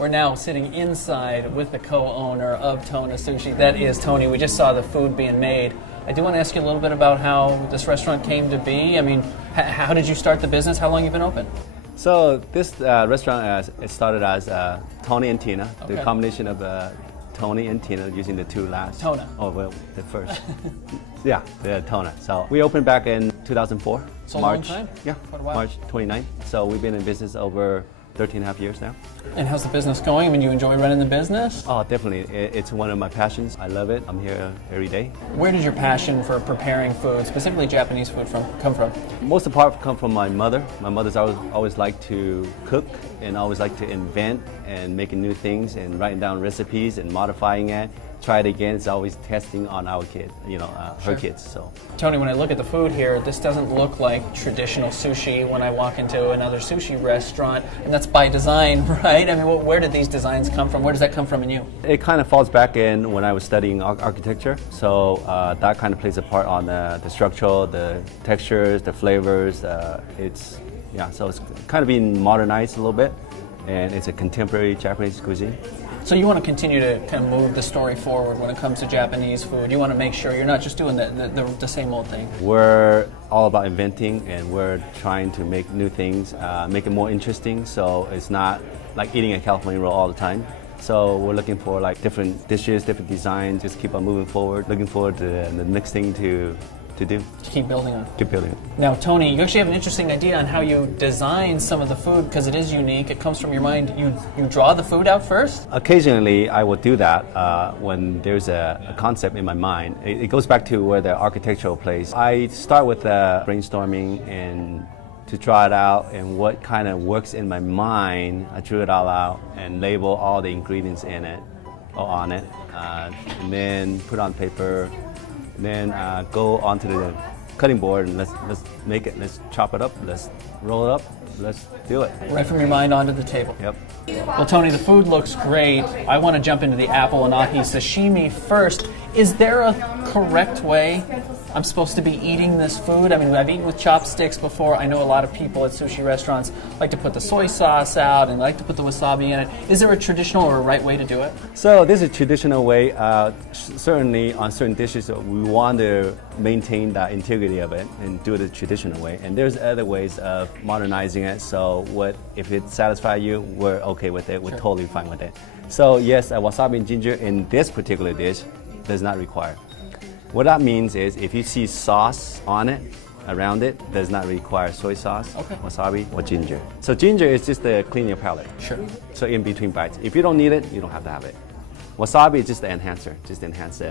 We're now sitting inside with the co-owner of Tona Sushi. That is Tony. We just saw the food being made. I do want to ask you a little bit about how this restaurant came to be. I mean, how did you start the business? How long have you been open? So this restaurant, it started as Tony and Tina, the combination of Tony and Tina using the two last. Tona. Oh, well, the first. Yeah, the Tona. So we opened back in 2004. So March. A long time? Yeah, quite a while. March 29th. So we've been in business over 13 and a half years now. And how's the business going? I mean, you enjoy running the business? Oh, definitely. It's one of my passions. I love it. I'm here every day. Where did your passion for preparing food, specifically Japanese food, come from? Most of the part come from my mother. My mother's always liked to cook and always liked to invent and making new things and writing down recipes and modifying it. Try it again. It's always testing on our kid, her kids. So, Tony, when I look at the food here, this doesn't look like traditional sushi when I walk into another sushi restaurant, and that's by design, right? I mean, where did these designs come from? Where does that come from in you? It kind of falls back in when I was studying architecture, so that kind of plays a part on the structural, the textures, the flavors. So it's kind of being modernized a little bit, and it's a contemporary Japanese cuisine. So you want to continue to kind of move the story forward when it comes to Japanese food. You want to make sure you're not just doing the same old thing. We're all about inventing, and we're trying to make new things, make it more interesting, so it's not like eating a California roll all the time. So we're looking for like different dishes, different designs, just keep on moving forward, looking forward to the next thing to do. To keep building on. Keep building. Now, Tony, you actually have an interesting idea on how you design some of the food because it is unique. It comes from your mind. You draw the food out first? Occasionally, I will do that when there's a concept in my mind. It goes back to where the architectural plays. I start with brainstorming and to draw it out and what kind of works in my mind. I drew it all out and label all the ingredients in it or on it, and then put it on paper. Then go onto the cutting board and let's make it. Let's chop it up. Let's roll it up. Let's do it. Right from your mind onto the table. Yep. Well, Tony, the food looks great. I want to jump into the apple and ahi sashimi first. Is there a correct way I'm supposed to be eating this food? I mean, I've eaten with chopsticks before. I know a lot of people at sushi restaurants like to put the soy sauce out and like to put the wasabi in it. Is there a traditional or a right way to do it? So this is a traditional way. Certainly on certain dishes, we want to maintain the integrity of it and do it the traditional way. And there's other ways of modernizing it. So if it satisfies you, we're okay with it. We're totally fine with it. So yes, wasabi and ginger in this particular dish does not require. What that means is if you see sauce on it, around it, does not require soy sauce, wasabi, or ginger. So ginger is just to clean your palate. Sure. So in between bites. If you don't need it, you don't have to have it. Wasabi is just the enhancer, just enhance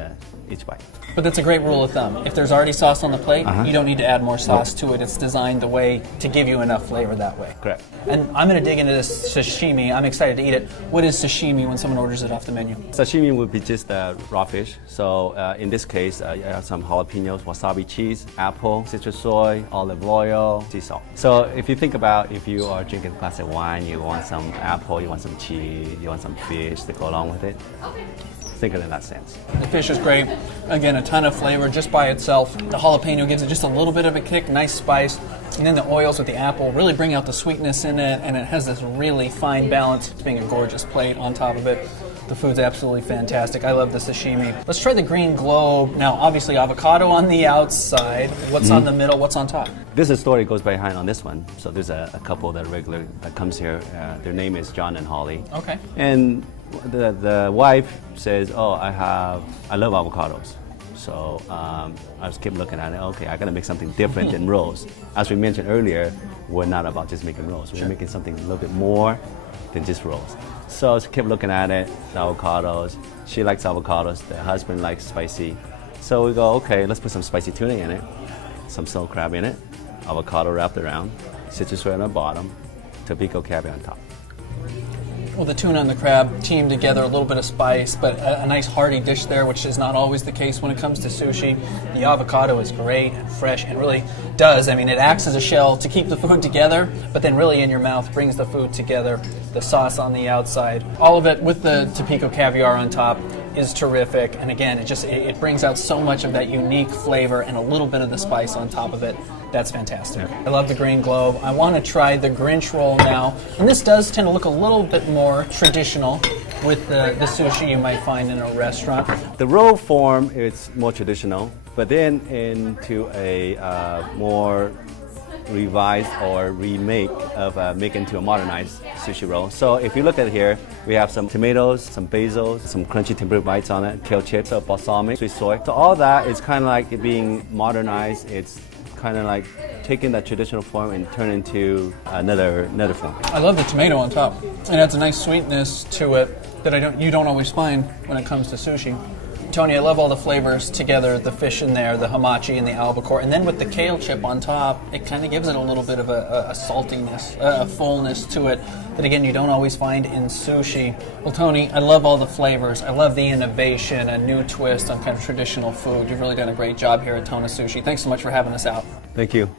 each bite. But that's a great rule of thumb. If there's already sauce on the plate, you don't need to add more sauce to it. It's designed the way to give you enough flavor that way. Correct. And I'm going to dig into this sashimi. I'm excited to eat it. What is sashimi when someone orders it off the menu? Sashimi would be just raw fish. So in this case, you have some jalapenos, wasabi cheese, apple, citrus soy, olive oil, sea salt. So if you think about if you are drinking a glass of wine, you want some apple, you want some cheese, you want some fish to go along with it. Think of it in that sense. The fish is great. Again, a ton of flavor just by itself. The jalapeno gives it just a little bit of a kick, nice spice. And then the oils with the apple really bring out the sweetness in it, and it has this really fine balance. It's being a gorgeous plate on top of it. The food's absolutely fantastic. I love the sashimi. Let's try the green globe. Now, obviously, avocado on the outside. What's on the middle? What's on top? This is a story goes behind on this one. So there's a couple that comes here. Their name is John and Holly. Okay. And the wife says, "Oh, I love avocados." So I just kept looking at it. Okay, I gotta make something different than rolls. As we mentioned earlier, we're not about just making rolls. We're making something a little bit more than just rolls. So I just kept looking at it. The avocados. She likes avocados. The husband likes spicy. So we go, okay, let's put some spicy tuna in it, some snow crab in it, avocado wrapped around, citrus oil on the bottom, topiko caviar on top. Well, the tuna and the crab team together, a little bit of spice, but a nice hearty dish there, which is not always the case when it comes to sushi. The avocado is great and fresh and really does. I mean, it acts as a shell to keep the food together, but then really in your mouth brings the food together. The sauce on the outside, all of it with the topiko caviar on top is terrific. And again, it brings out so much of that unique flavor and a little bit of the spice on top of it. That's fantastic. I love the green globe. I want to try the Grinch roll now. And this does tend to look a little bit more traditional with the sushi you might find in a restaurant. The roll form is more traditional, but then into a more revised or remake of make into a modernized sushi roll. So if you look at here, we have some tomatoes, some basil, some crunchy tempura bites on it, kale chips, balsamic, sweet soy. So all that is kind of like it being modernized. It's kind of like taking that traditional form and turn into another form. I love the tomato on top. It adds a nice sweetness to it that you don't always find when it comes to sushi. Tony, I love all the flavors together, the fish in there, the hamachi and the albacore, and then with the kale chip on top, it kind of gives it a little bit of a saltiness, a fullness to it that, again, you don't always find in sushi. Well, Tony, I love all the flavors. I love the innovation, a new twist on kind of traditional food. You've really done a great job here at Tona Sushi. Thanks so much for having us out. Thank you.